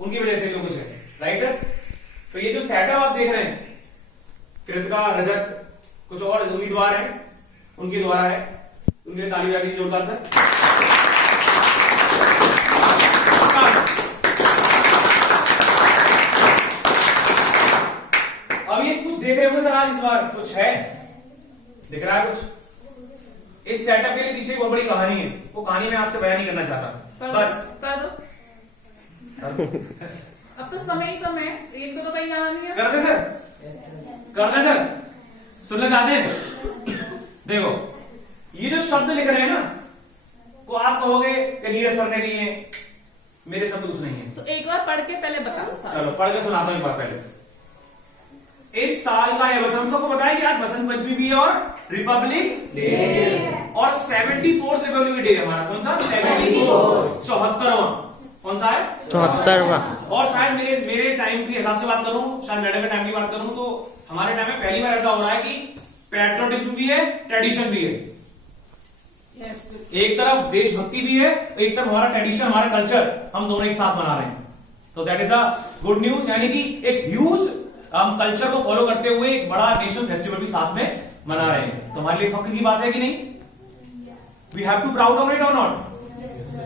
उनकी वजह से जो कुछ है, राइट सर। तो ये जो सेटअप आप देख रहे हैं, कृतिका, रजत, कुछ और उम्मीदवार हैं, उनके द्वारा है, उनके लिए ताली बजा दीजिए जोरदार सर। अब ये कुछ देख रहे होंगे सर आज इस बार कुछ है, दिख रहा है कुछ? इस सेटअप के लिए पीछे बहुत बड़ी कहानी है, वो कहानी मैं आपसे बयान नहीं करना चाहता, बस कर दो। अब तो समय ही समय, 1-2 रुपए गाना नहीं है। कर दे सर, कर दे सर, सुनना चाहते हैं? देखो ये जो शब्द लिख रहे हैं ना, को आप कहोगे कि नीरज सर ने दिए, मेरे शब्द कुछ नहीं है। एक बार पढ़ के पहले बताओ सर। चलो पढ़ के सुनाता हूं एक बार पहले। इस साल का ये बसंत, सबको बताया कि आज बसंत पंचमी भी है और रिपब्लिक डे और 74th रिपब्लिक डे हमारा। कौन सा? 74, 74वां। कौन सा है? 74वां। और शायद मेरे टाइम के हिसाब से बात करूं, शायद मैडम के टाइम की बात करूं, तो हमारे टाइम में पहली बार ऐसा हो रहा है कि पैट्रियोटिज्म भी है, ट्रेडिशन भी है। एक तरफ देशभक्ति भी है, एक तरफ हमारा ट्रेडिशन, हमारा कल्चर, हम दोनों एक साथ मना रहे हैं। तो that is a good news, यानी कि एक ह्यूज हम कल्चर को फॉलो करते हुए एक बड़ा नेशनल फेस्टिवल भी साथ में मना रहे हैं। तो हमारे लिए फख्र की बात है कि नहीं? We have to proud of it और नॉट?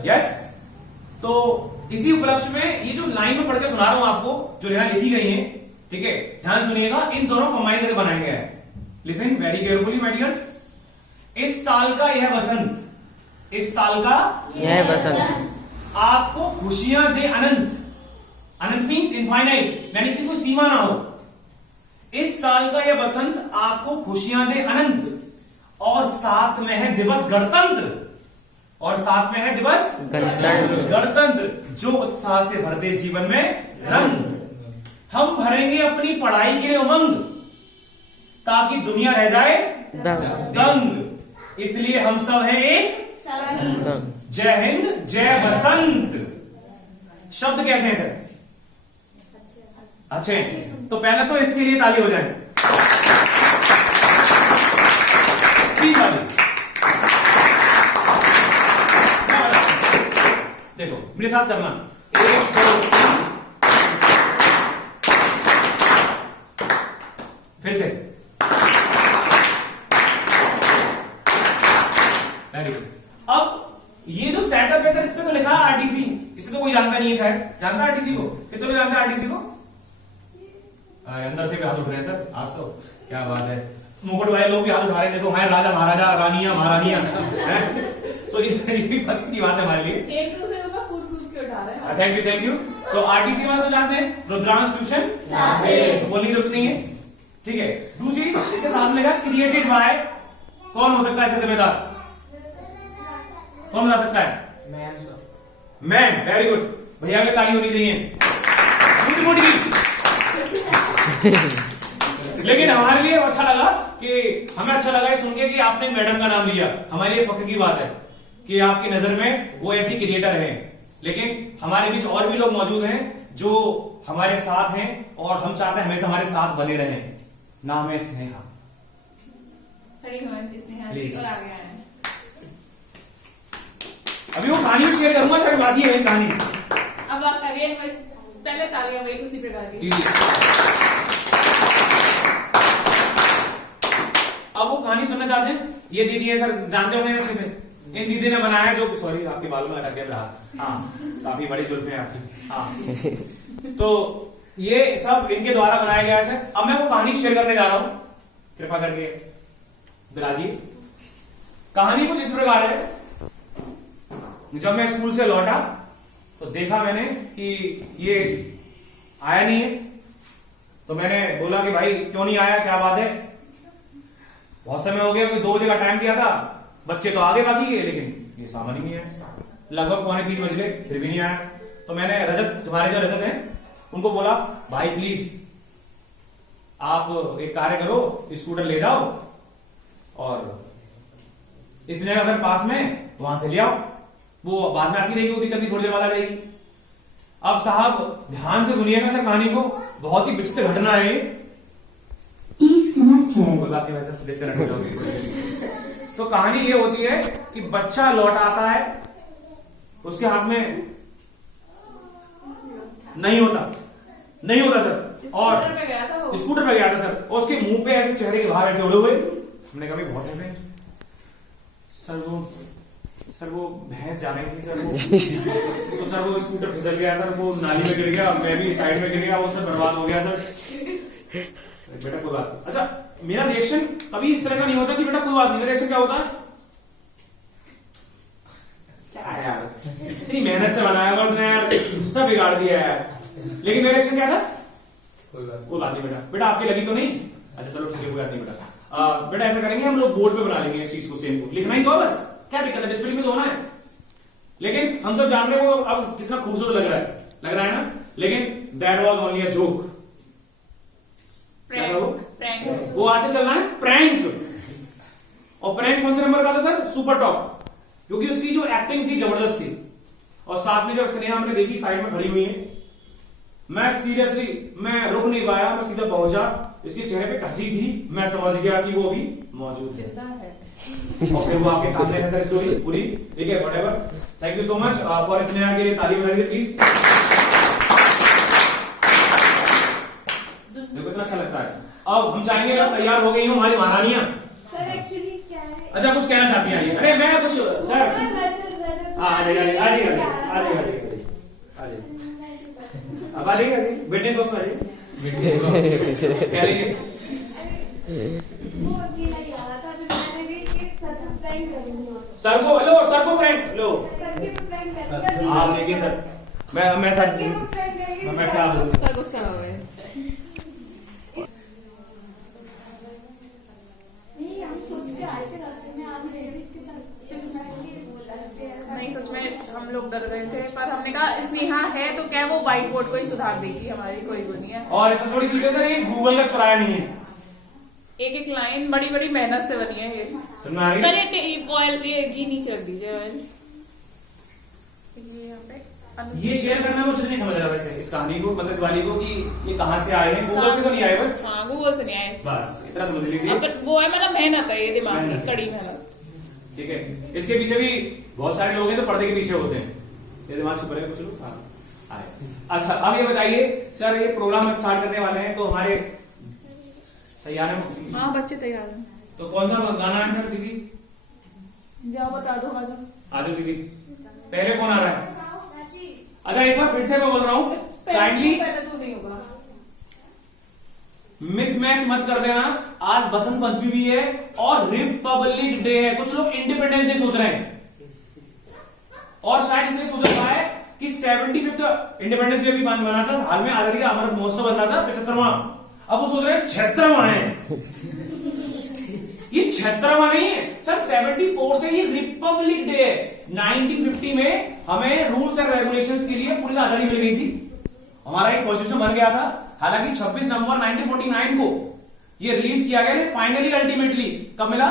यस। तो इसी उपलक्ष्य में ये जो लाइन में पढ़ के सुना रहा हूं आपको, जो यहां लिखी गई है, ठीक है, ध्यान सुनिएगा, इन दोनों कंबाइन करके बनाया गया है। Listen very carefully my dears. इस साल का यह बसंत, इस साल का यह बसंत आपको खुशियां दे अनंत। अनंत मीन्स इनफाइनाइट, यानी इसकी कोई सीमा ना हो। इस साल का यह बसंत आपको खुशियां दे अनंत, और साथ में है दिवस गणतंत्र, और साथ में है दिवस गणतंत्र, जो उत्साह से भर दे जीवन में रंग। हम भरेंगे अपनी पढ़ाई के लिए उमंग, ताकि दुनिया रह जाए दंग। इसलिए हम सब हैं एक, जय हिंद जय बसंत। शब्द कैसे हैं सर? अच्छे। तो पहले तो इसके लिए ताली हो जाए, ताली। देखो मेरे साथ करना, 1 2 3, फिर से। अब ये जो सेटअप है सर, इस पे तो लिखा है आरटीसी, इसे तो कोई जानता नहीं है, शायद जानता है आरटीसी को? कितने लोग जानते हैं आरटीसी को? अंदर से भी हाथ उठ रहे हैं सर आज तो, क्या बात है। मुकुट भाई लोग भी हाथ उठा रहे हैं, देखो हमारे राजा महाराजा रानियां महारानियां हैं। सो ये भी पता की बात है हमारे लिए। एक दूसरे के ऊपर कूद के उठा रहे हैं। Thank you thank you. तो आरटीसी में सब जानते हैं, रुद्रांश ट्यूशन क्लासेस, बोलने की जरूरत नहीं है, ठीक है। दूसरी इसके साथ में लिखा क्रिएटेड बाय, कौन हो सकता है इसका जिम्मेदार? कौन बता सकता है? मैम, वेरी गुड, भैया की ताली होनी चाहिए। लेकिन हमारे लिए अच्छा लगा कि हमें अच्छा लगा ये सुन के कि आपने मैडम का नाम लिया, हमारे लिए फख्र की बात है कि आपकी नजर में वो ऐसी क्रिएटर हैं। लेकिन हमारे बीच और भी लोग मौजूद हैं जो हमारे साथ हैं, और हम चाहते हैं हमेशा हमारे साथ बने रहें। नाम है स्नेहा। प्लीज। और आ गया है। अभी वो कहानी शेयर करूंगा सर, बाकी है कहानी। अब आप करिए, पहले तालियां वही उसी प्रकार की। अब वो कहानी सुनना चाहते हैं? ये दीदी है सर, जानते होंगे अच्छे से, इन दीदी ने बनाया, जो सॉरी आपके बालों में अटक गया, हाँ काफी बड़ी जुल्फे हैं आपकी, हाँ। तो ये सब इनके द्वारा बनाया गया है सर। अब मैं वो कहानी शेयर करने जा रहा हूं, कृपा करके बिराजिए। कहानी कुछ इस प्रकार है। जब मैं स्कूल से लौटा तो देखा मैंने कि ये आया नहीं है, तो मैंने बोला कि भाई क्यों नहीं आया, क्या बात है? बहुत समय हो गया, कोई 2 बजे का टाइम दिया था, बच्चे तो आगे बाकी गए, लेकिन ये सामान ही नहीं आया। लगभग 2:45 बज गए, फिर भी नहीं आया। तो मैंने हमारे जो रजत हैं उनको बोला, भाई प्लीज आप एक कार्य करो, स्कूटर ले जाओ और इसने अगर पास में वहां से ले आओ, वो बाद में आती रहेगी, वो दिक्कत नहीं, थोड़ी देर बाद आ जाएगी। अब साहब ध्यान से सुनिएगा सर कहानी को, बहुत ही विचित्र घटना है ये। कोई बात नहीं, वैसे डिस्कनेक्ट हो जाओगे। तो कहानी ये होती है कि बच्चा लौट आता है, उसके हाथ में नहीं होता, नहीं होता सर। और स्कूटर पे गया था वो। स्कूटर पे गया था सर, और उसके मुंह पे ऐसे चेहरे के बाहर ऐसे उड़े हुए। हमने कहा बहुत है सर वो भैंस जा रही थी सर वो तो सर वो स्कूटर फिसल गया सर, वो नाली में गिर गया, मैं भी साइड में गिर गया, वो सब बर्बाद हो गया सर। बेटा कोई बात नहीं। अच्छा मेरा रिएक्शन कभी इस तरह का नहीं होता कि बेटा कोई बात नहीं, मेरा रिएक्शन क्या होता है, क्या यार इतनी मेहनत से बनाया बस ने यार, सब बिगाड़ दिया यार। लेकिन मेरा रिएक्शन क्या था, कोई बात नहीं बेटा, बेटा आपकी लगी तो नहीं, अच्छा चलो ठीक है कोई बात नहीं बेटा। बेटा ऐसा करेंगे हम लोग बोर्ड पे बना लेंगे इस चीज को, सेम को लिखना ही तो बस, क्या दिक्कत है, डिस्प्ले में तो होना है। लेकिन हम सब जान रहे हैं वो अब कितना खूबसूरत लग रहा है ना, लेकिन that was only a joke. वो आज से चलना है प्रैंक, और प्रैंक कौन से नंबर का था सर, सुपर टॉप, क्योंकि उसकी जो एक्टिंग थी जबरदस्त थी। और साथ में जब स्नेहा हमने देखी साइड में खड़ी हुई है, मैं सीरियसली मैं रुक नहीं पाया, मैं सीधा पहुंचा, इसके चेहरे पे हंसी थी, मैं समझ गया कि वो भी मौजूद है। और फिर वो आपके सामने है सर स्टोरी पूरी, ठीक है whatever. Thank you so much for Sneha के लिए ताली बजाइए प्लीज। देखो कितना अच्छा लगता है। अब हम चाहेंगे आप तैयार हो गई हो हमारी महारानियां। सर एक्चुअली क्या है, अच्छा कुछ कहना चाहती हैं? अरे मैं कुछ सर अब आ जाइए विटनेस बॉक्स में आ जाइए, क्या लीजिए। वो अकेला ही आ रहा था, तो मैंने कहा कि सर को प्रैंक करेंगे, सर को हेलो, सर को प्रैंक लो, सर के पे प्रैंक करेंगे। आप देखिए सर, मैं सर सर के पे प्रैंक करेंगे, मैं क्या बोलूं, सर गुस्सा हो गए। नहीं हम सोच के आए थे रास्ते में, आप लेडीज के साथ नहीं सच में हम लोग डर गए थे, पर हमने कहा स्नेहा है तो क्या वो व्हाइट बोर्ड को ही सुधार देगी, हमारी कोई वो नहीं है। और ऐसा थोड़ी चीजें सर ये गूगल का चुराया नहीं है, एक एक लाइन बड़ी बड़ी मेहनत से बनी है ये। समझ आ रही सर ये ऑयल ये घी नीचे रख दीजिए, ऑयल ये यहाँ पे। ये शेयर करना मुझे नहीं समझ रहा वैसे इस कहानी को, मतलब इस वाली को, कि ये कहाँ से आए हैं, गूगल से तो नहीं आए बस, हाँ गूगल से नहीं आए, बस इतना समझ लीजिए। अब वो है मतलब मेहनत है, ये दिमाग की मेहनत। कड़ी मेहनत। ठीक है, इसके पीछे भी बहुत सारे लोग हैं तो पर्दे के पीछे होते हैं, ये दिमाग छुप रहे कुछ लोग। हाँ अच्छा अब ये बताइए सर, ये प्रोग्राम स्टार्ट करने वाले हैं तो हमारे तैयार है? हाँ बच्चे तैयार हैं। तो कौन सा गाना है सर दीदी? जाओ बता दो, आ जाओ दीदी, पहले कौन आ रहा है? अच्छा एक बार फिर से मैं बोल रहा हूँ, काइंडली पहले तो नहीं होगा, मिसमैच मत कर देना। आज बसंत पंचमी भी है और रिपब्लिक डे है, कुछ लोग इंडिपेंडेंस डे सोच रहे हैं, और शायद इसलिए सोच रहा है कि 75th इंडिपेंडेंस डे भी बना था हाल में, आजादी का अमृत महोत्सव बन रहा था 75वां, अब वो सोच रहे हैं 76वां है। ये 76वां नहीं है सर, 74th है, ये रिपब्लिक डे है। 1950 में हमें रूल्स एंड रेगुलेशंस के लिए पूरी आजादी मिल गई थी, हमारा एक कॉन्स्टिट्यूशन बन गया था। हालांकि 26 नवंबर 1949 को ये रिलीज किया गया, फाइनली अल्टीमेटली कब मिला?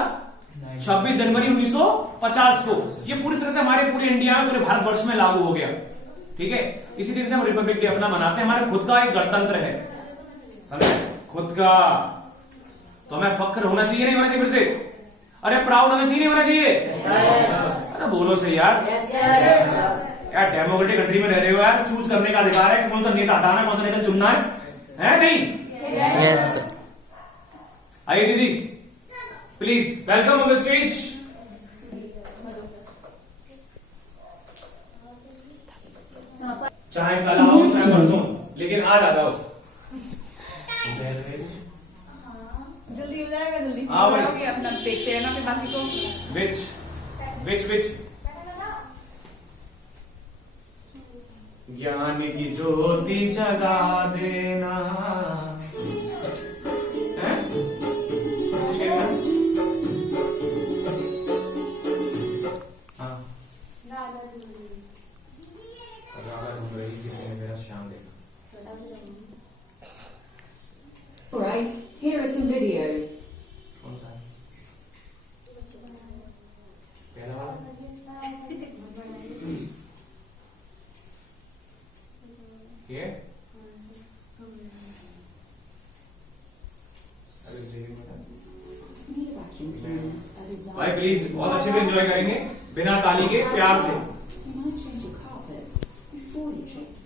26 जनवरी 1950 को। ये पूरी तरह से हमारे पूरे इंडिया में, पूरे भारतवर्ष में लागू हो गया, ठीक है। इसी तरह से हम रिपब्लिक डे अपना मनाते हैं, हमारे खुद का एक गणतंत्र है, समझे, खुद का। तो हमें फख्र होना चाहिए नहीं होना चाहिए? फिर से अरे प्राउड होना चाहिए नहीं होना चाहिए? अरे बोलो सही यार, यार डेमोक्रेटिक कंट्री में रह रहे हो यार, चूज करने का अधिकार है कौन सा नेता हटाना है, कौन सा नेता चुनना है नहीं? Yes sir. आइए दीदी please welcome on the stage. चाहे कल आओ चाहे परसों, लेकिन आज आ जाओ। जल्दी हो जाएगा, जल्दी हाँ भाई। होगी, अपना देखते हैं ना फिर बाकी को। विच ज्ञान की ज्योति जगा देना है? हाँ राधा ढूंढ रही, किसी ने मेरा श्याम देखा। Alright, here are some videos. कौन सा है? पहला वाला? ये? Vacuum cleaners are designed. भाई प्लीज बहुत अच्छे से एंजॉय करेंगे, बिना ताली के, प्यार से। You might change your carpet before you change.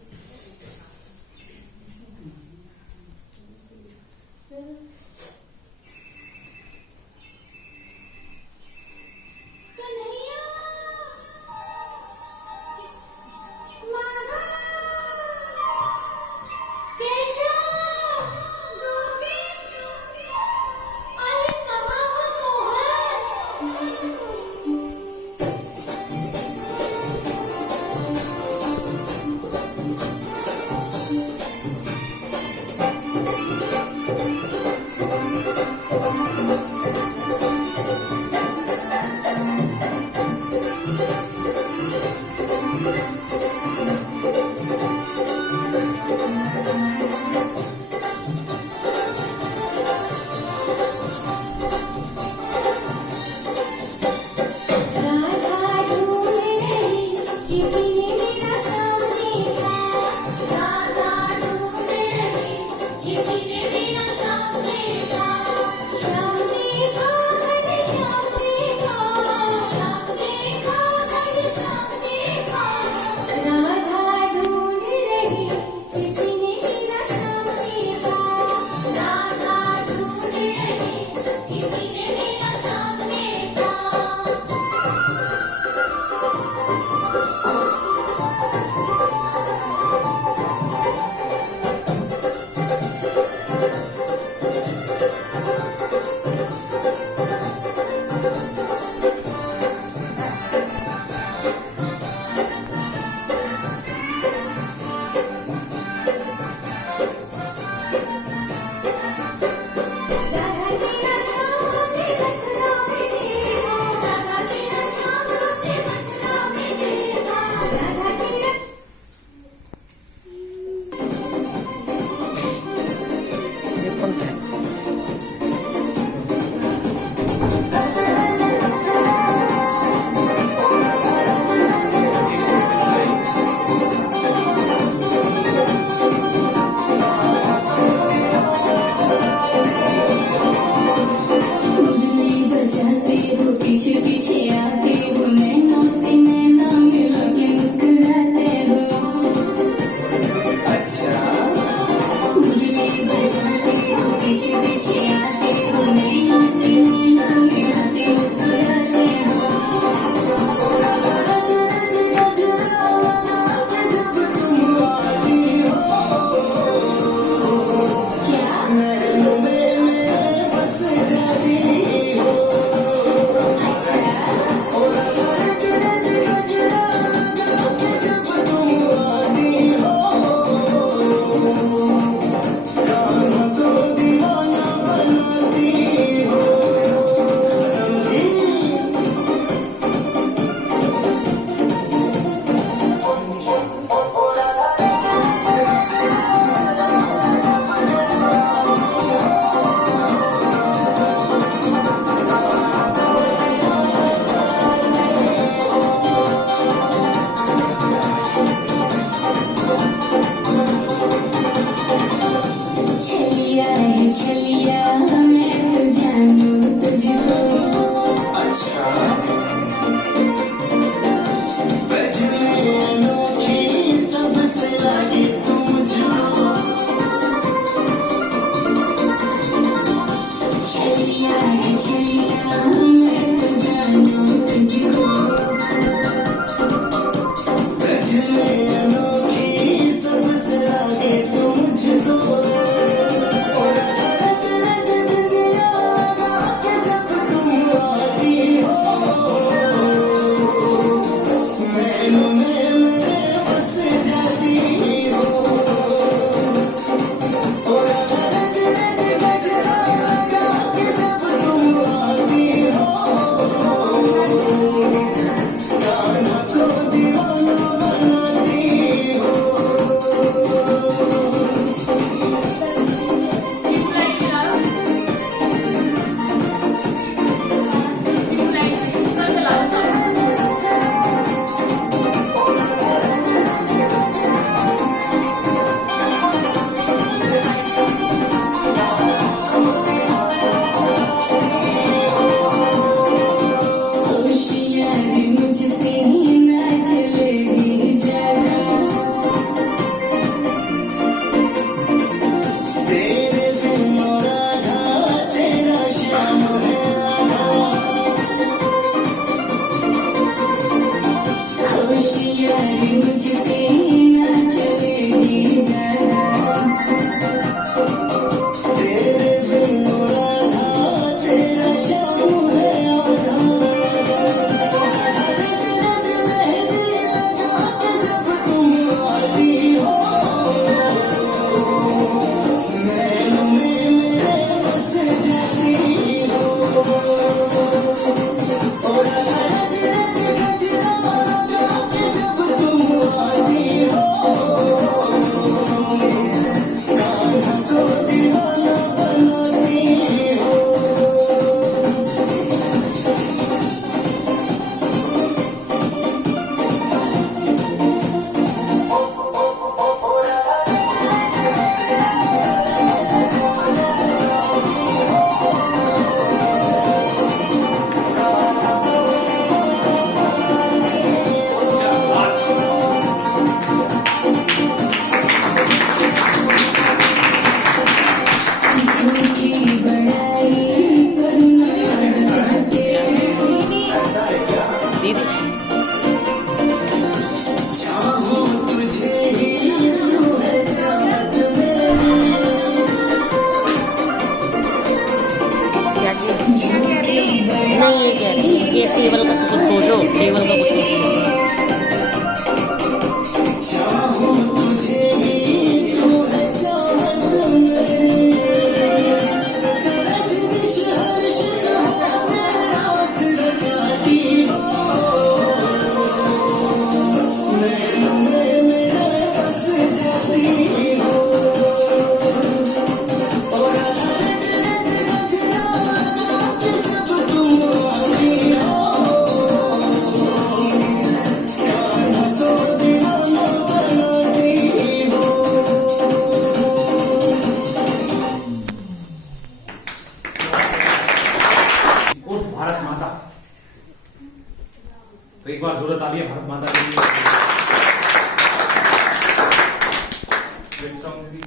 Next song भी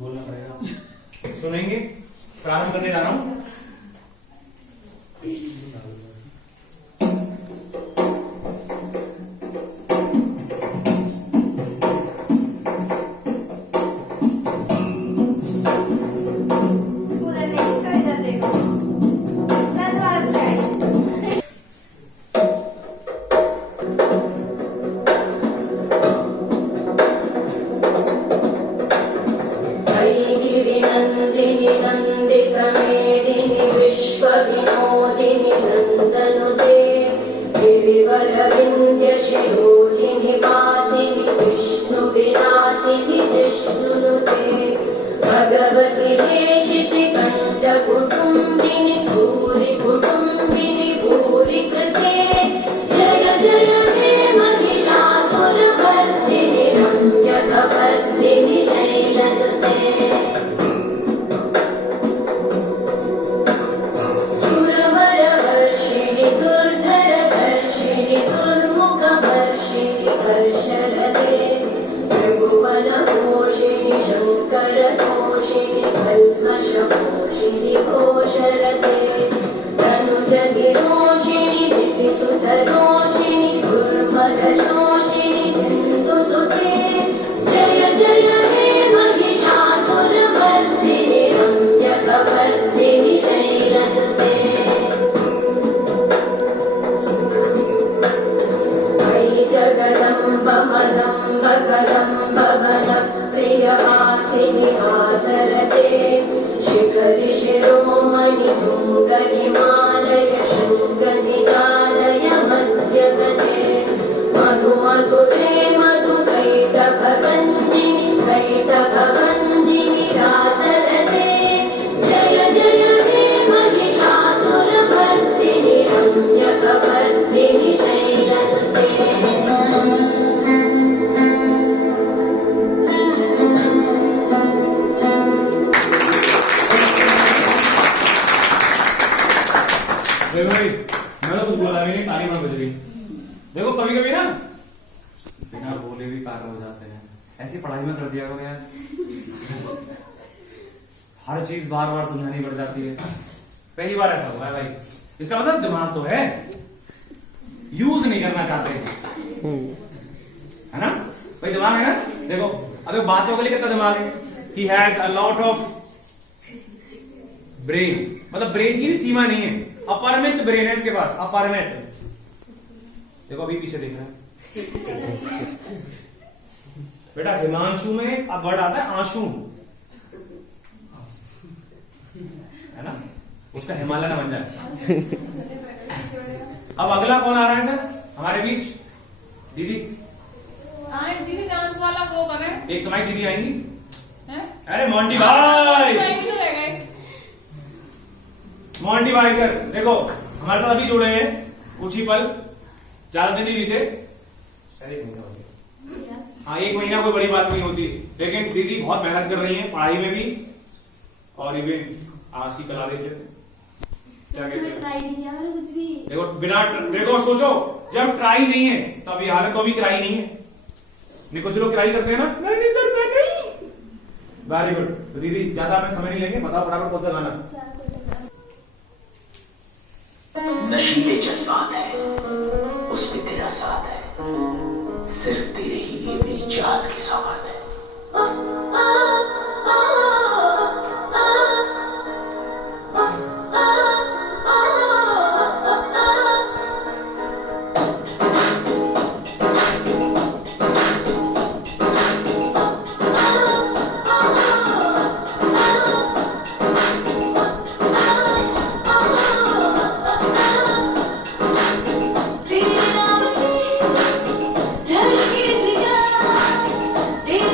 बोलना पड़ेगा, सुनेंगे। प्रारंभ करने जा रहा हूँ। पूरा नहीं कर इधर देखो धन्यवाद गाइस गिरिनन्दिनि नन्दितमेदिनि विश्वविनोदिनि नन्दनुते गिरिवरविन्द्यशिरोधिनि वासिनि विष्णुविलासिनि जिष्णुनुते भगवति हेशिति कण्ठकुटुम्बिनि भूरि कुटुम्बिनि भूरि कृते जय जय हे महिषासुरमर्दिनि रम्यकपर्दिनि शैलसुते सुरवरवर्षिणि दुर्धरवर्षिणि दुर्मुखवर्षिणि वर्षरते त्रिभुवनघोषिणि शङ्करतोषिणि कल्मषघोषिणि घोषरते तनुजगिरोषिणि दितिसुतरोषिणि दुर्मदशोषिणि सिन्धुसुते जय जय हे महिषासुरमर्दिनि रम्यकपर्दिनि शैलसुते मयि जगदम्ब मदम्ब कदम्ब वनप्रियवासिनि हासरते शिखरि शिरोमणि तुङ्ग हिमालय शृङ्गनिकालय मध्यगते मधु मधुरे मधुकैटभगञ्जिनि कैटभगञ्जिनि रासरते जय जय हे महिषासुरमर्दिनि रम्यकपर्दिनि शैलसुते देखो भाई, मैं तो कुछ बोला भी नहीं, ताली बंद बज गई। देखो कभी कभी ना बिना बोले भी कार्य हो जाते हैं, ऐसी पढ़ाई में कर दिया करो यार। हर चीज बार बार समझानी पड़ जाती है। पहली बार ऐसा हुआ है भाई, इसका मतलब दिमाग तो है, यूज नहीं करना चाहते है ना भाई। दिमाग है ना, देखो अब एक बात के लिए कितना दिमाग है। He has a lot of brain, मतलब ब्रेन की भी सीमा नहीं है, अपरिमित ब्रेन है इसके पास, अपरिमित। देखो अभी पीछे देख रहे हैं बेटा, हिमांशु में अब वर्ड आता है आंसू, है ना, उसका हिमालय ना बन जाए। अब अगला कौन आ रहा है सर हमारे बीच? दीदी। दीदी डांस वाला वो करें। एक तुम्हारी दीदी आएंगी हैं? अरे मोंटी भाई, तो रह गए। मोंटी भाई सर देखो हमारे साथ अभी जुड़े हैं कुछ ही पल, ज्यादा दिन नहीं बीते सर, 1 महीना हो गया। हाँ 1 महीना कोई बड़ी बात नहीं होती, लेकिन दीदी बहुत मेहनत कर रही हैं पढ़ाई में भी, और इवन आज की कला देख लेते क्या कहते हैं। ट्राई नहीं किया मैंने कुछ भी। देखो बिना देखो सोचो, जब ट्राई नहीं है तो अभी हालत तो अभी कराई नहीं है। नहीं कुछ लोग ट्राई करते हैं ना, नहीं सर मैं नहीं। Very good. तो दीदी ज्यादा हमें समय नहीं लेंगे, बताओ फटाफट कौन सा गाना। नशीले जज्बात है उसमें तेरा साथ है, सिर्फ तेरे ही लिए मेरी चाहत की सौगात है। तेरे नाम से धड़के जिगर, तेरे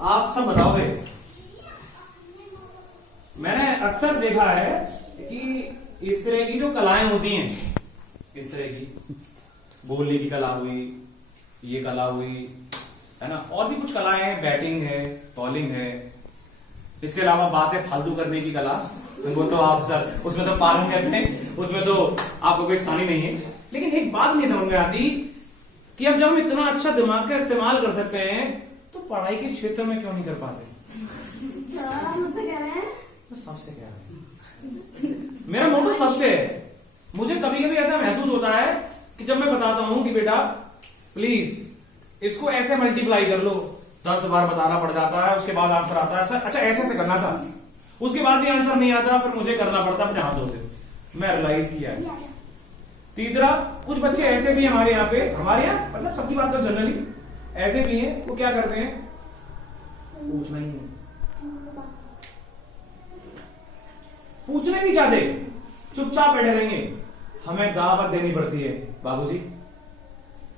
आप सब बताओगे। मैंने अक्सर देखा है कि इस तरह की जो कलाएं होती हैं, इस तरह की बोलने की कला हुई, ये कला हुई, है ना, और भी कुछ कलाएं हैं, बैटिंग है, बॉलिंग है, इसके अलावा बात है फालतू करने की कला, वो तो आप सर उसमें तो पारंगत कहते हैं, उसमें तो आपको कोई स्थान ही नहीं है। लेकिन एक बात नहीं समझ में आती कि अब जब हम इतना अच्छा दिमाग का इस्तेमाल कर सकते हैं तो पढ़ाई के क्षेत्र में क्यों नहीं कर पाते? मुझसे कह रहे हैं सबसे कह रहे हैं, मेरा मोटो सबसे है। मुझे कभी कभी ऐसा महसूस होता है कि जब मैं बताता हूं कि बेटा प्लीज इसको ऐसे मल्टीप्लाई कर लो, 10 बार बताना पड़ जाता है, उसके बाद आंसर आता है सर अच्छा ऐसे ऐसे करना था, उसके बाद भी आंसर नहीं आता, फिर मुझे करना पड़ता अपने हाथों से। मैं रियलाइज किया है। तीसरा, कुछ बच्चे ऐसे भी हमारे यहाँ पे, हमारे यहाँ मतलब सबकी बात तो जनरली ऐसे भी हैं, वो क्या करते हैं, पूछना ही है, पूछना नहीं चाहते, चुपचाप बैठे रहेंगे। हमें दावत देनी पड़ती है, बाबूजी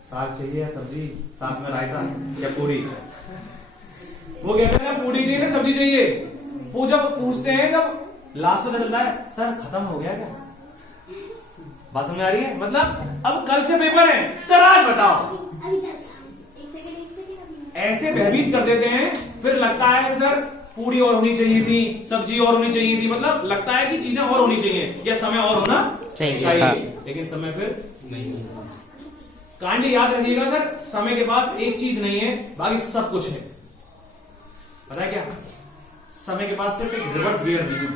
साग चाहिए या सब्जी, साथ में रायता या पूरी। वो कहते हैं पूरी चाहिए ना सब्जी चाहिए। वो जब पूछते हैं, जब लास्ट में चलता है सर खत्म हो गया क्या, बात समझ आ रही है? मतलब अब कल से पेपर है सर, आज बताओ। ऐसे भयभीत कर देते हैं, फिर लगता है सर पूरी और होनी चाहिए थी, सब्जी और होनी चाहिए थी, मतलब लगता है कि चीजें और होनी चाहिए या समय और होना चाहिए, लेकिन समय फिर नहीं। काइंडली याद रखिएगा सर, समय के पास एक चीज नहीं है, बाकी सब कुछ है। पता है क्या? समय के पास सिर्फ एक रिवर्स गियर नहीं है,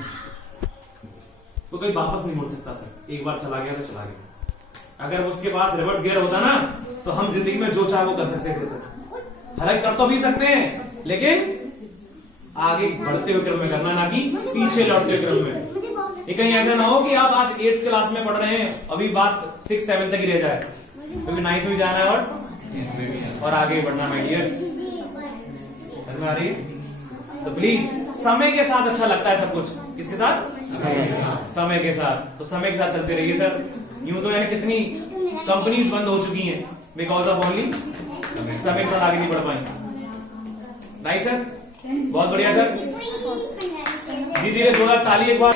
तो कोई वापस नहीं मुड़ सकता सर। एक बार चला गया तो चला गया। अगर उसके पास रिवर्स गियर होता ना, तो हम जिंदगी में जो चाहे वो कर सकते थे सर। हालांकि कर तो भी सकते हैं, लेकिन आगे बढ़ते हुए क्रम में करना, ना कि पीछे लौटते हुए क्रम में। ये कहीं ऐसा ना हो कि आप आज 8th क्लास में पढ़ रहे हैं, अभी बात 6, 7 तक ही रह जाए, क्योंकि 9th में जाना है और आगे बढ़ना माय डियर्स। समझ में आ रही है? तो प्लीज समय के साथ अच्छा लगता है सब कुछ। किसके साथ? समय के साथ। तो समय के साथ चलते रहिए सर। यूं तो यानी कितनी कंपनीज बंद हो चुकी हैं बिकॉज ऑफ ओनली समय के साथ आगे नहीं बढ़ पाई। राइट सर, बहुत बढ़िया सर। दीदी ने जोड़ा ताली एक बार।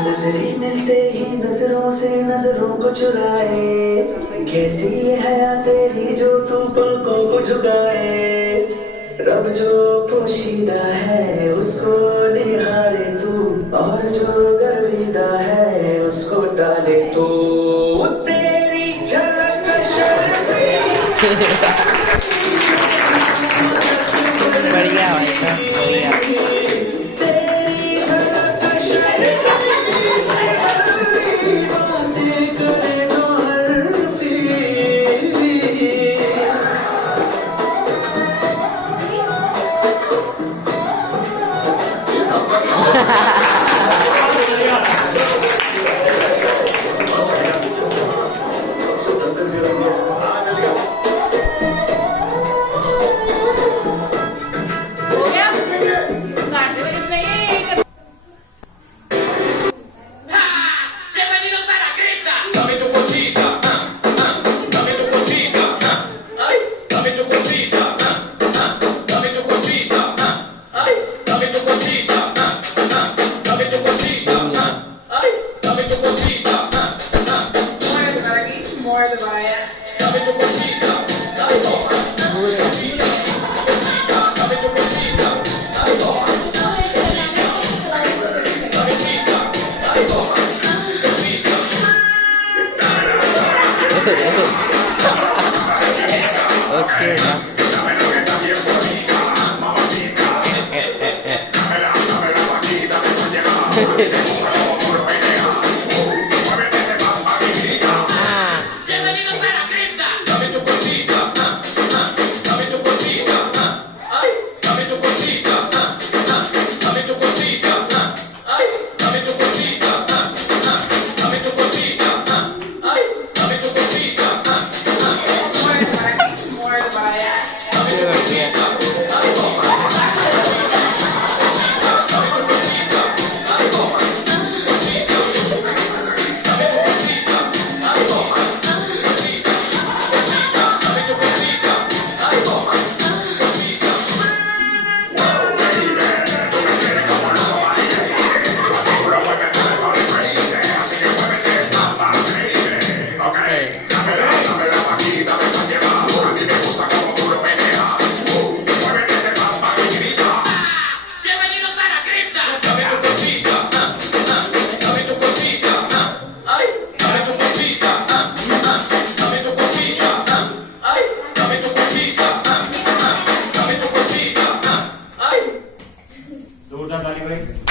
नजरें मिलते ही नजरों से नजरों को चुराए, कैसी ये हया तेरी जो तू पलकों को झुकाए। रब जो पोशीदा है उसको निहारे तू, और जो गर्विदा है उसको डाले तू। तेरी झलक बढ़िया भाई साहब, बढ़िया। ब्रेक।